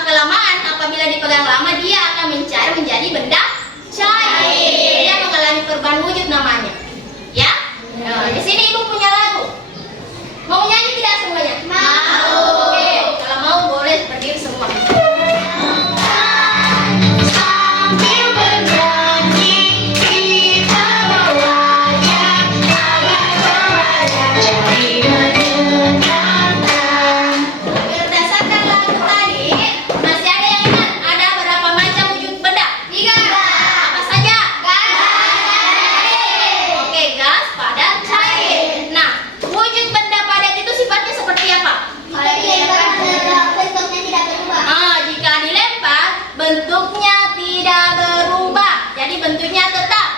lama-kelamaan apabila dipegang lama dia akan mencair menjadi benda cair. Dia mengalami perubahan wujud namanya. Ya? Nah, di sini ibu punya lagu. Mau nyanyi tidak semuanya? Mau. Oke, kalau mau boleh berdiri semua. Sambil bernyanyi kita mewajak agar berada jadi menyenangkan. Berdasarkan lagu tadi, masih ada yang ingat ada berapa macam wujud benda? 3. Apa saja? Oke, gas, padat, cair. Nah, wujud benda padat itu sifatnya seperti apa? Jika dilempar, bentuknya tidak berubah. Jadi bentuknya tetap.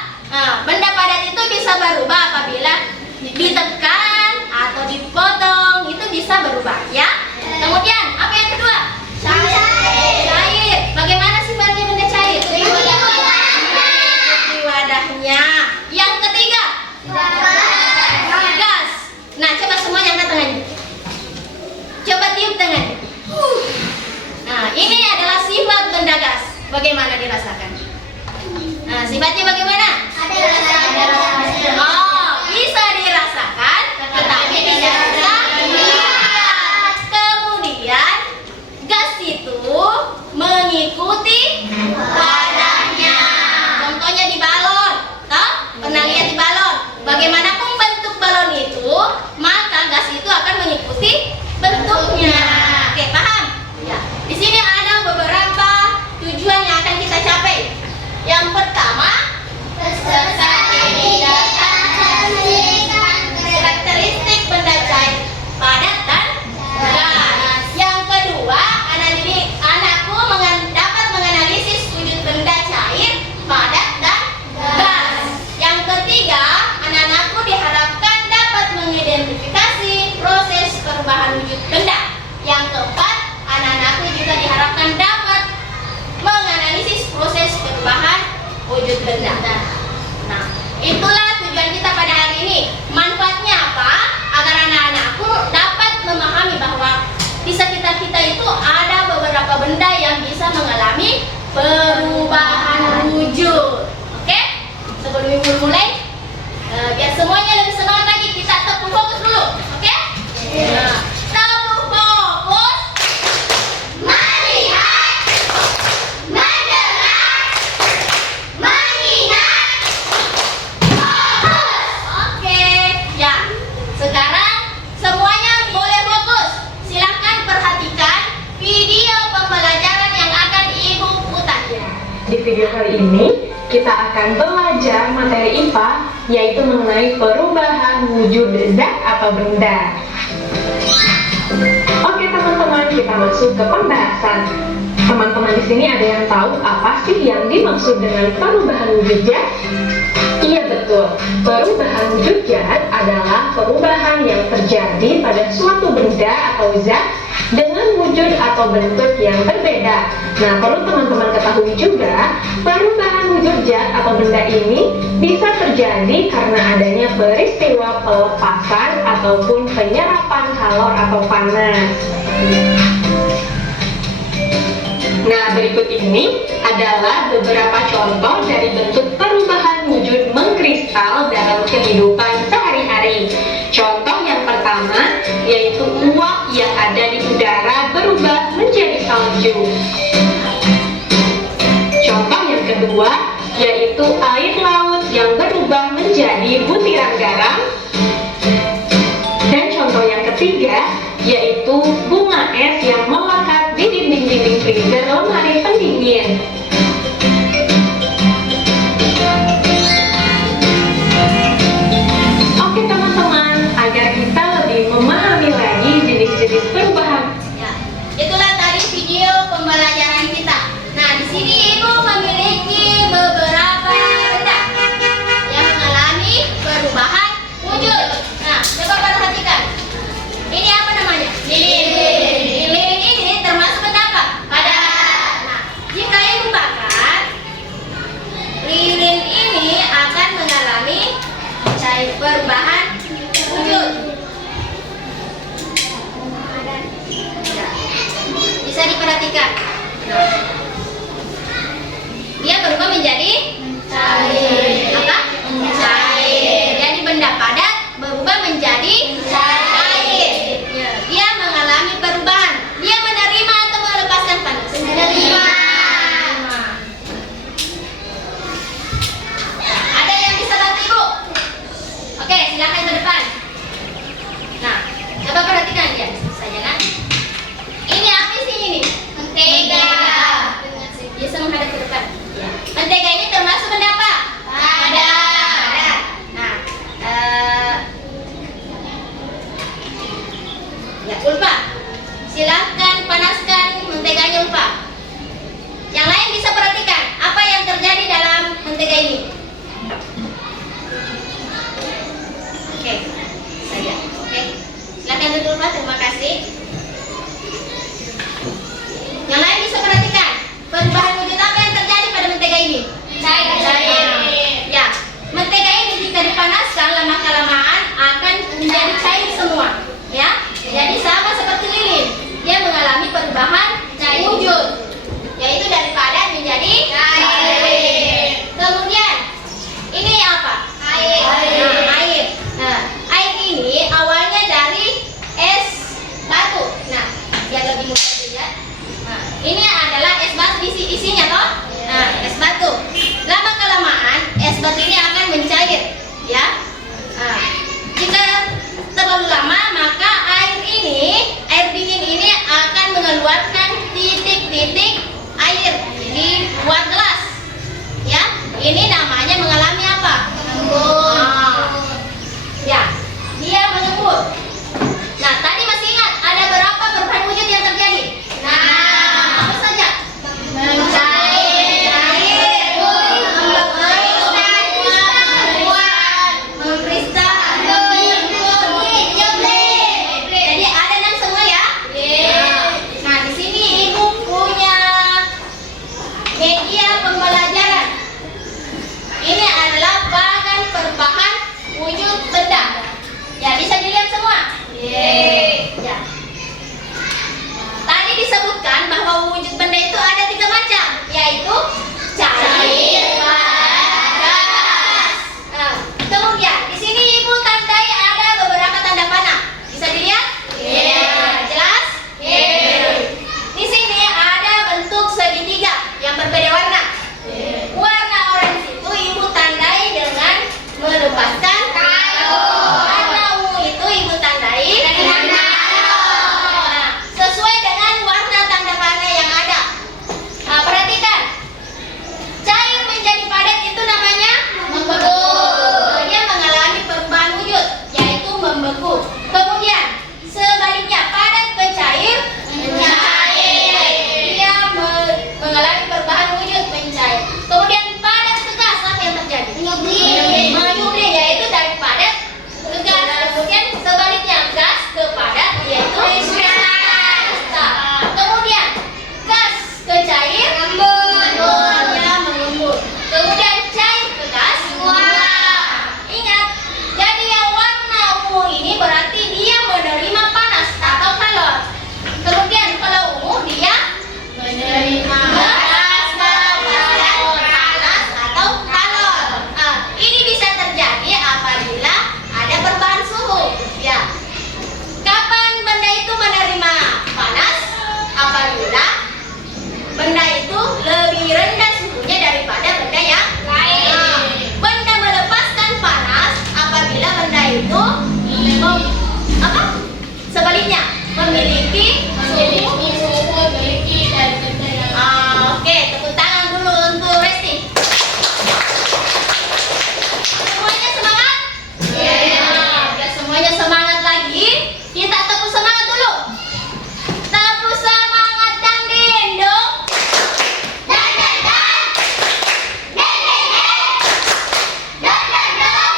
Benda padat itu bisa berubah apabila ditekan atau dipotong, itu bisa berubah, ya. Kemudian, apa yang kedua? Cair. Bagaimana sifatnya benda cair? Seperti wadahnya. Yang ketiga? Gas. Nah, coba semuanya angkat tangannya. Coba tiup tangannya. Nah, ini adalah sifat benda gas. Bagaimana dirasakan? Nah, sifatnya bagaimana? Bisa dirasakan, tetapi tidak bisa dilihat. Kemudian, gas itu mengikuti wadahnya. Contohnya di balon. Toh? Pernah lihat di balon? Bagaimanapun bentuk balon itu, maka gas itu akan mengikuti bentuknya. Oke, paham? Ya. Di sini ada beberapa tujuan yang akan kita capai. Yang pertama, karakteristik benda cair, padat dan gas. Yang kedua, anakku dapat menganalisis wujud benda cair, padat dan gas. Yang ketiga, anak-anakku diharapkan dapat mengidentifikasi proses perubahan wujud benda. Yang keempat, anak-anakku juga diharapkan dapat menganalisis proses perubahan wujud benda. Nah, itulah tujuan kita pada hari ini. Manfaatnya apa? Agar anak-anakku dapat memahami bahwa di sekitar kita itu ada beberapa benda yang bisa mengalami perubahan wujud. Oke? Sebelum ibu mulai, biar semuanya lebih semangat lagi, kita tepuk fokus dulu. Oke? Nah, tepuk fokus. Melihat, mendengar, mengingat, fokus. Oke, ya. Sekarang semuanya boleh fokus. Silakan perhatikan video pembelajaran yang akan ibu putar. Di video kali ini kita akan belajar materi IPA, yaitu mengenai perubahan wujud zat atau benda. Oke teman-teman, kita masuk ke pembahasan. Teman-teman di sini ada yang tahu apa sih yang dimaksud dengan perubahan wujud zat? Iya betul, perubahan wujud zat adalah perubahan yang terjadi pada suatu benda atau zat dengan wujud atau bentuk yang berbeda. Nah, perlu teman-teman ketahui juga, perubahan wujud zat atau benda ini bisa terjadi karena adanya peristiwa pelepasan ataupun penyerapan kalor atau panas. Nah, berikut ini adalah beberapa contoh dari bentuk perubahan wujud mengkristal dalam kehidupan sehari-hari. Contoh yang pertama yaitu uap yang ada di udara berubah menjadi salju. Contoh yang kedua yaitu air laut yang berubah menjadi butiran garam. Dan contoh yang ketiga yaitu bunga es yang melekat di dinding-dinding freezer lemari pendingin. Oke teman-teman, agar kita memahami lagi jenis-jenis perubahan. Ya, itulah tadi video pembelajaran isinya toh. Nah, es batu. Lama kelamaan es batu ini akan mencair, ya. Nah, jika terlalu lama maka air dingin ini akan mengeluarkan titik-titik air di luar gelas. Ya, ini namanya mengalami apa? Mengembun. Ya, dia mengembun. Nah, tadi masih ingat ada berapa perubahan wujud yang terjadi? Nah, apa saja? Mencair, mengkristal, jadi ada 6 semua ya. Nah, di sini ibu punya media pembelajaran. Ini adalah bagan berbahan wujud benda. Ya, bisa dilihat semua. Ya. Tadi disebutkan bahwa wujud benda itu ada 3 macam, yaitu cair, gas. Nah, kemudian di sini ibu tandai ada beberapa tanda panah. Bisa dilihat? Jelas? Di sini ada bentuk segitiga yang berbeda warna. Warna orange itu ibu tandai dengan melepaskan kayu. Warna ungu itu ibu tandai dengan nah, sesuai dengan warna tanda panah yang ada. Nah, perhatikan. Cair menjadi padat itu namanya membeku. Dia mengalami perubahan wujud, yaitu membeku. Kemudian sebaliknya padat ke cair mencair. Dia mengalami perubahan wujud mencair. Kemudian padat ke gas, apa yang terjadi? Menyublim, yaitu dari padat ke gas. Kemudian sebaliknya gas ke padat, yaitu kristal. Kemudian gas ke cair dia mengembun. Kemudian cair ke gas ingat, jadi yang warna ungu ini berarti dia menerima panas atau kalor. Kemudian kalau ungu dia menerima panas atau kalor. Ini bisa terjadi apabila ada perubahan suhu. Ya. Kapan benda itu menerima panas? Apabila benda itu lebih rendah suhunya daripada benda yang lain. Benda melepaskan panas apabila benda itu sebaliknya memiliki suhu dari benda yang oke, tepuk tangan dulu untuk Resti. Semuanya semangat? Biar semuanya semangat lagi, kita tepuk semangat dulu. Tepuk semangat dan dendong. Dan dan dan. Den den den. Dan dan dan.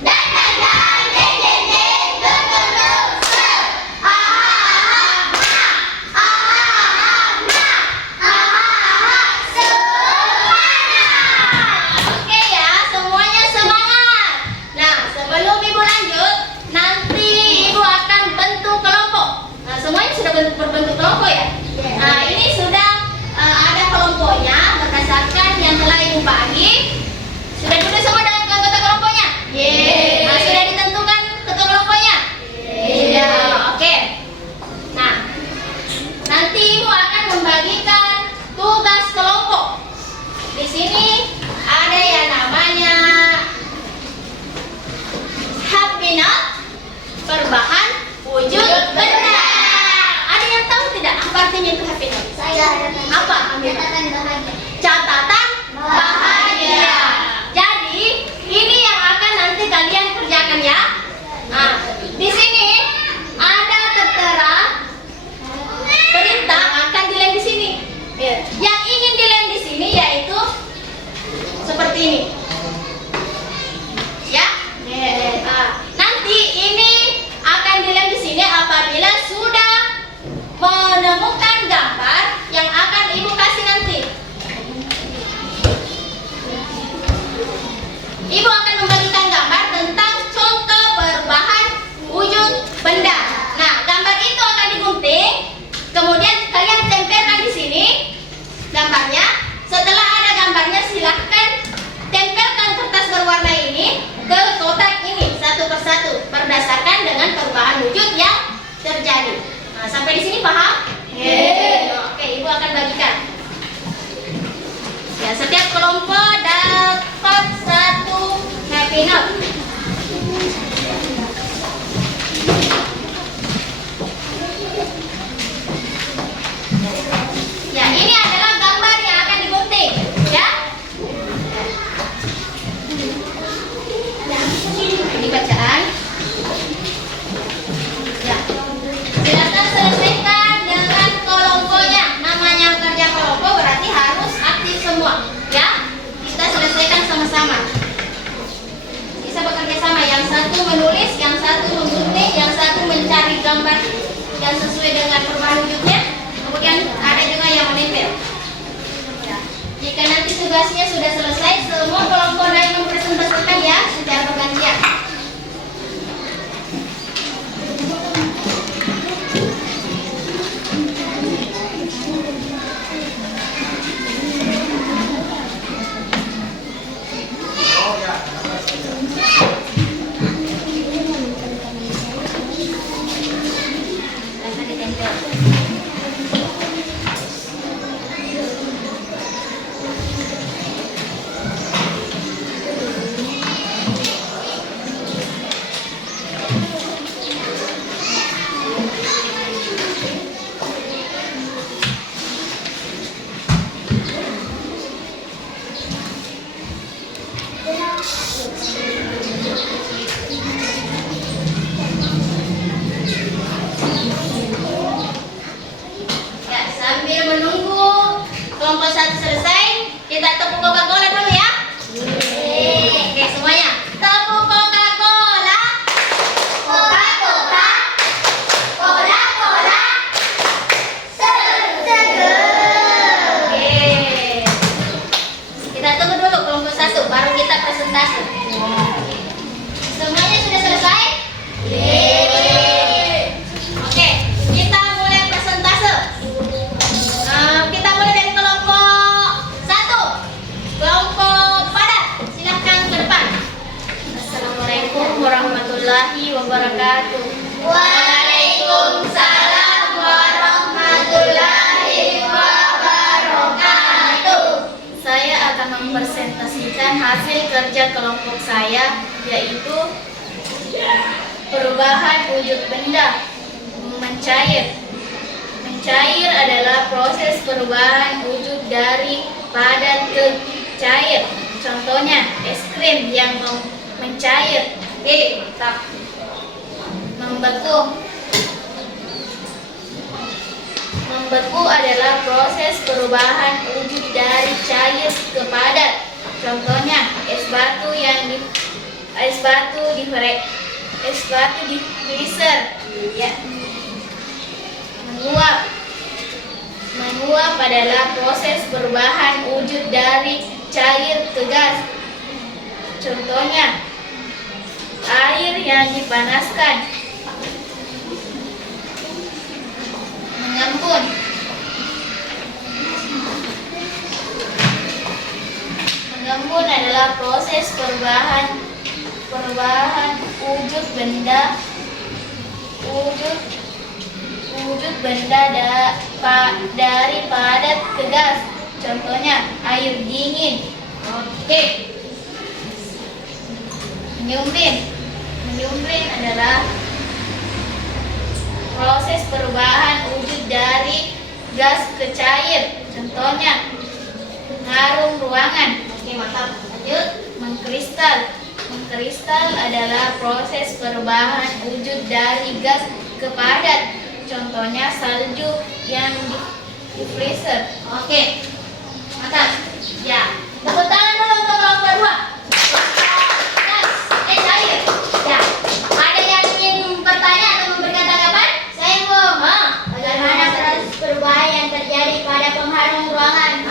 Dan dan dan. Den den den. Dong dong dong. Oke ya, semuanya semangat. Nah, sebelum ibu lanjut, nanti ibu akan bentuk kelompok. Nah, semuanya sudah berbentuk kelompok ya? Nah, ini sudah ada kelompoknya berdasarkan yang telah ibu bagi. Sudah duduk semua dengan anggota kelompoknya? Nah, sudah ditentukan ketua kelompoknya? Sudah, oke. Nah, nanti ibu akan membagikan tugas kelompok. Di sini ada yang namanya Happiness berbahan wujud benda. Ada yang tahu tidak apa artinya itu happiness? Apa? Catatan bahagia. Jadi ini yang akan nanti kalian kerjakan ya. Nah, di sini ada tertera perintah akan dilem di sini. Yang ingin dilem di sini yaitu seperti ini. Ya? Nanti ini akan dilem di sini apabila sudah menemukan gambar yang akan ibu kasih nanti. satu menulis, yang satu menggunting, yang satu mencari gambar yang sesuai dengan perubahan wujudnya. Kemudian ada juga yang menempel. Ya. Jika nanti tugasnya sudah selesai, semua kelompok naik mempresentasikan ya secara bergantian. Ya, sambil menunggu kelompok satu selesai, kita tepuk Coca-Cola dulu ya. Oke, semuanya. Tepuk Coca-Cola. Coca-Cola. Cola-Cola. Seger. Oke. Kita tunggu dulu kelompok satu, baru kita presentasi. Semuanya sudah selesai? Oke, kita mulai presentase. Kita mulai dari kelompok satu, kelompok padat. Silahkan ke depan. Assalamualaikum warahmatullahi wabarakatuh. Waalaikumsalam warahmatullahi wabarakatuh. Saya akan mempresentasikan hasil kerja kelompok saya, yaitu perubahan wujud benda mencair. Mencair adalah proses perubahan wujud dari padat ke cair. Contohnya es krim yang mencair. Mantap. Membeku. Membeku adalah proses perubahan wujud dari cair ke padat. Contohnya es batu di freezer. Ya. Menguap adalah proses perubahan wujud dari cair ke gas. Contohnya air yang dipanaskan. Mengembun. Mengembun adalah proses perubahan wujud benda dari padat ke gas. Contohnya air dingin. Oke. Menyumbring adalah proses perubahan wujud dari gas ke cair. Contohnya ngarum ruangan. Oke, mantap. Lanjut. Mengkristal adalah proses perubahan wujud dari gas ke padat. Contohnya salju yang di freezer. Oke, mantap. Ya, tepuk tangan dulu untuk kelompok dua. Gas, cair. Ya, ada yang ingin bertanya atau memberikan tanggapan? Saya mau. Bagaimana proses perubahan yang terjadi pada pengharum ruangan?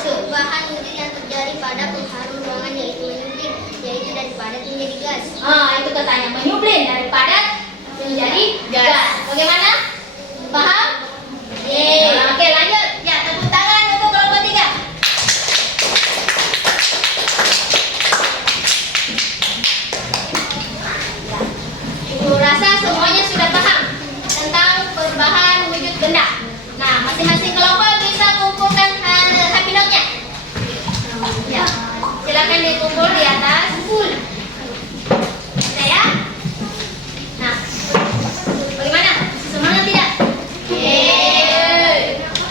Perubahan wujud yang terjadi pada pengharum ruangan yaitu menyumbring, yaitu dari padat menjadi gas. Itu katanya menyumbring dari padat menjadi gas. Bagaimana? Paham? Oke, lanjut. Ya, tepuk tangan untuk kelompok tiga. Ibu rasa semuanya sudah paham tentang perubahan wujud benda. Nah, masing-masing kelompok bisa kumpulkan happy note-nya. Ya, silakan dikumpul di atas. Bisa ya? Nah, bagaimana? Semangat tidak?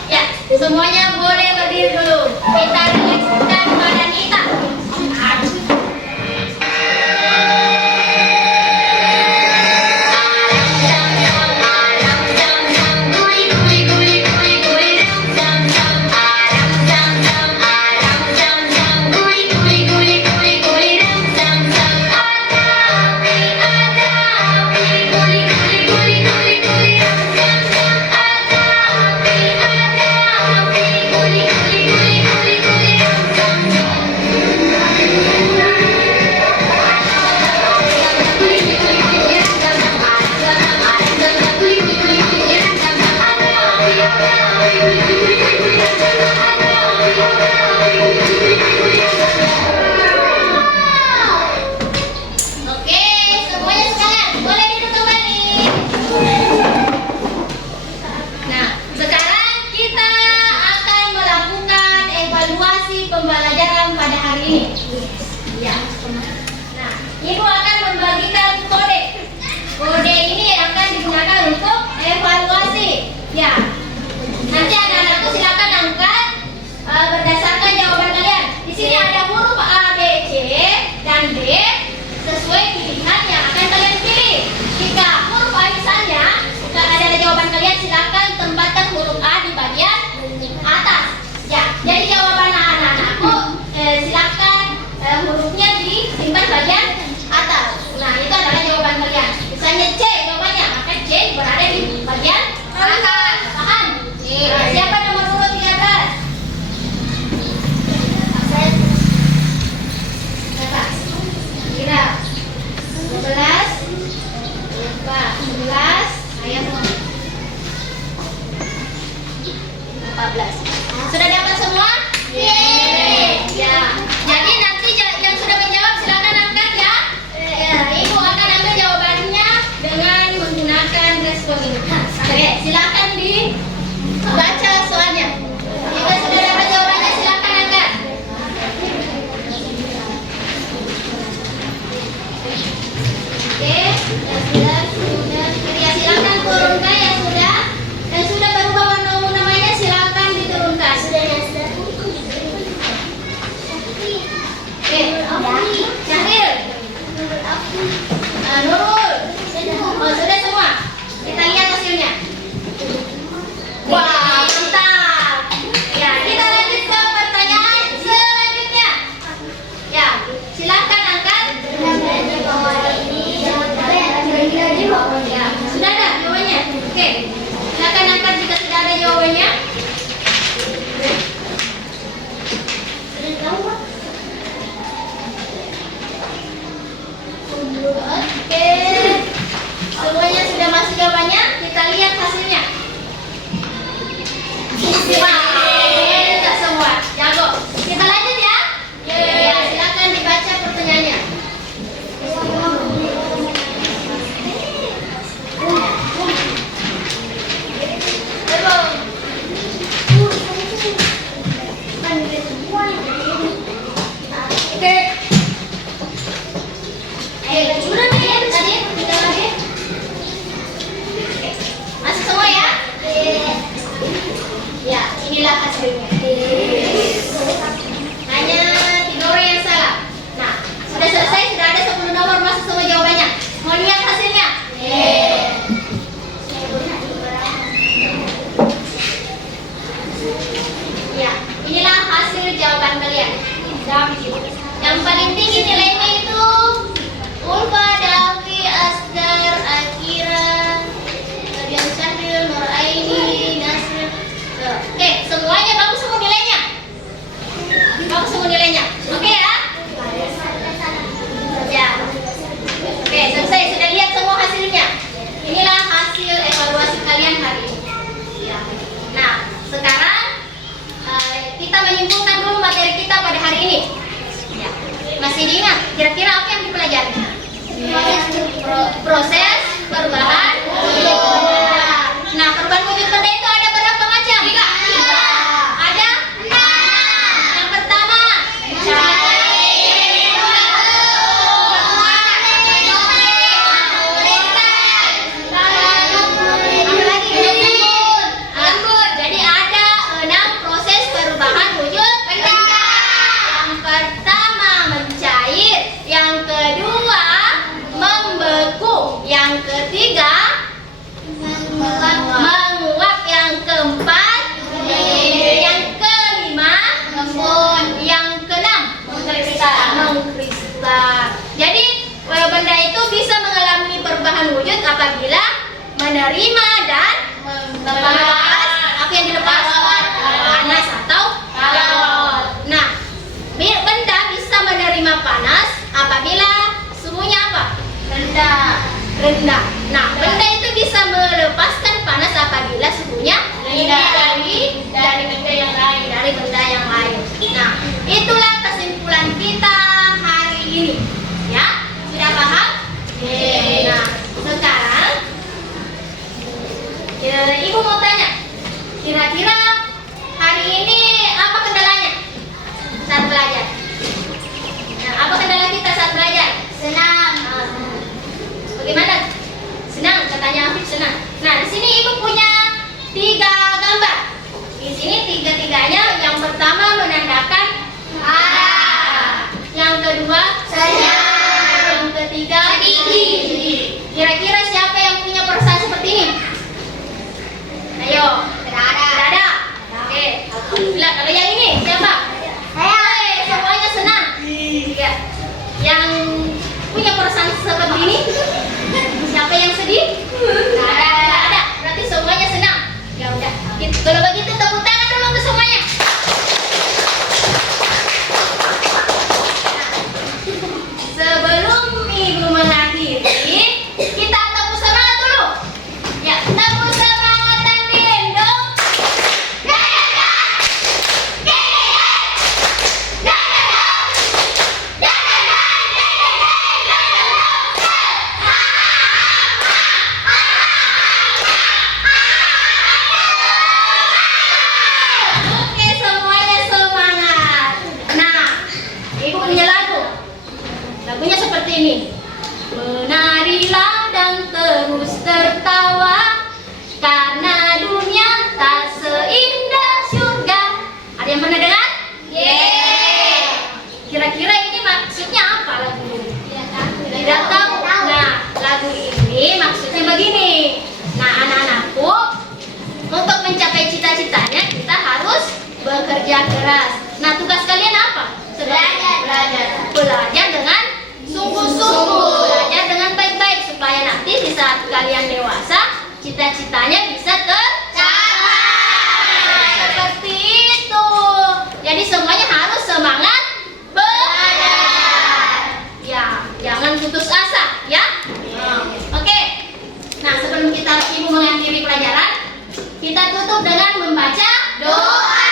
Ya, semuanya boleh berdiri dulu. Kita rilekskan badan kita. Ya. Nanti anak-anakku silakan angkat berdasarkan jawaban kalian. Di sini ada huruf A, B, C, dan D sesuai pilihan yang akan kalian pilih. Jika huruf A misalnya, jika ada jawaban kalian silakan tempatkan huruf A di bagian atas. Ya, jadi jawaban anak-anakku silakan hurufnya disimpan bagian atas. Nah, itu adalah jawaban kalian. Misalnya C jawabannya, maka C berada di bagian atas. Paham? Nah, siapa nomor urut 13? Berapa? Kira 12 lupa 11 saya mau 14. Sudah dapat semua? Ya. Jadi nanti yang sudah menjawab silakan angkat ya. Ibu akan ambil jawabannya dengan menggunakan respon ini. Oke, silakan dibaca soalnya. Jika sudah dapat jawabannya silakan angkat. Oke, yang sudah. Ya silakan turunkan yang sudah berubah warna namanya silakan diturunkan. Oke, Syahril, Nurul, oh sudah semua. Kita lihat hasilnya. Wah, mantap. Ya, kita lanjut ke pertanyaan selanjutnya. Ya, silakan angkat. Ya, sudah ada jawabannya. Oke, silakan angkat jika sudah ada jawabannya. Oke, semuanya sudah masuk jawabannya. Kita lihat hasilnya. Wah, tak semua. Jago. Kita lanjut ya. Ya, silakan dibaca pertanyaannya. Oke. Sudah nih ya tadi, kita lagi. Masuk semua ya? Ya, inilah hasilnya. Hanya 3 orang yang salah. Nah, sudah selesai, sudah ada 10 nomor masuk semua jawabannya. Mau lihat hasilnya? Ya, inilah hasil jawaban kalian. Yang paling tinggi nilainya itu Ulfa, Davi, Asdar, Akira, Rian Syahril, Nur Aini, Nasir. Oke, semuanya bagus semua nilainya. Bagus semua nilainya. Oke ya? Ya. Oke, selesai. Sudah lihat semua hasilnya. Inilah hasil evaluasi kalian hari ini. Ya. Nah, sekarang kita menyimpulkan dulu materi kita pada hari ini. Ya. Masih diingat kira-kira apa yang dipelajari? Proses perubahan wujud. Nah, perubahan wujud benda itu ada berapa macam? 3. Ada 6. Yang pertama, jadi ada 6 proses perubahan wujud benda. Yang pertama mencair, yang kedua membeku, yang ketiga menguap, yang keempat yang kelima yang keenam mengkristal. Jadi benda itu bisa mengalami perubahan wujud apabila menerima dan melepas. Apa yang dilepas? Panas atau kalor. Nah, benda bisa menerima panas apabila suhunya apa? Rendah. Nah, benda itu bisa melepaskan panas apabila suhunya rendah dari benda yang lain. Nah, itulah kesimpulan kita hari ini. Ya, sudah paham? Nah, sekarang Ibu mau tanya. seperti ini? Siapa yang sedih? Nggak ada. Berarti semuanya senang. Ya udah. Kalau begitu tepuk tangan dulu untuk semuanya. Sebelum ibu mengakhiri, kita tepuk semangat dulu. Ya, tepuk semangat dan gendong. Oke, semuanya semangat. Nah, ibu punya lagu. Lagunya seperti ini. Menarilah dan terus tertawa, karena dunia tak seindah surga. Ada yang pernah dengar? Kira-kira ini maksudnya apa lagu ini? Tidak tahu. Nah, lagu ini maksudnya begini. Nah, anak-anakku, untuk mencapai cita-citanya kita harus bekerja keras. Nah, tugas kalian apa? Belajar dengan sungguh-sungguh, belajar dengan baik-baik supaya nanti di saat kalian dewasa cita-citanya bisa tercapai. Seperti itu. Jadi semuanya harus semangat belajar. Ya, jangan putus asa, ya. Oke. Nah, sebelum ibu mengakhiri pelajaran, kita tutup dengan membaca doa.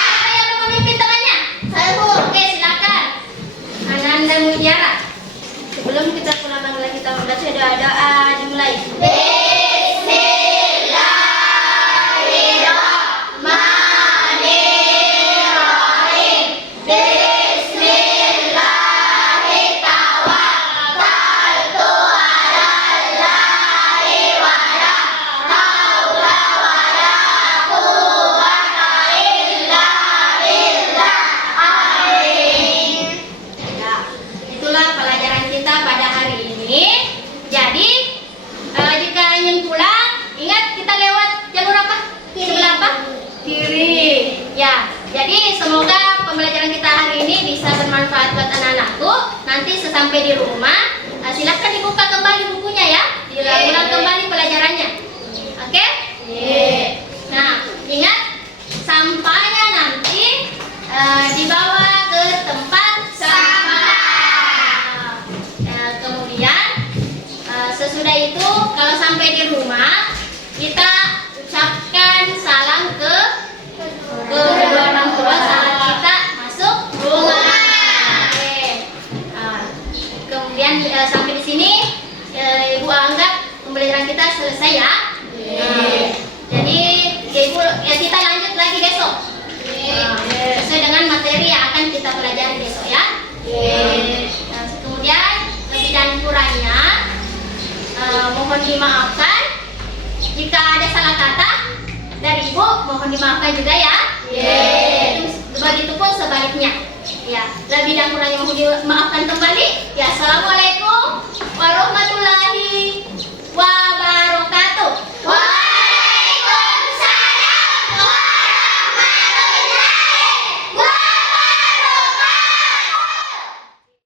Siapa yang mau memimpin temannya? Saya, Bu. Oke, silakan. Ananda Mutiara. Sebelum kita pulang kita membaca doa dimulai. Bismillahirrahmanirrahim. Ya, itulah pelajaran kita pada hari ini. Jadi, jika ingin pulang, ingat kita lewat jalur apa? Sebelah apa? Kiri. Ya, jadi semoga pembelajaran kita hari ini bisa bermanfaat buat anak-anakku. Nanti sesampai di rumah, silahkan dibuka kembali bukunya ya. Diulang kembali pelajarannya. Oke? Nah, ingat sampahnya nanti dibawa ke tempat sampah. Kemudian sesudah itu kalau sampai di rumah kita ucapkan salam ke kedua orang tua saat kita masuk rumah. Oke. Kemudian sampai di sini Ibu anggap pembelajaran kita selesai ya. Jadi Ibu kita lanjut lagi besok. Sesuai dengan materi yang akan kita pelajari besok ya. Kemudian lebih dan kurangnya mohon dimaafkan. Jika ada salah kata dari Ibu mohon dimaafkan juga ya. Begitupun sebaliknya. Ya, lebih dan kurangnya mohon dimaafkan kembali. Ya, assalamualaikum.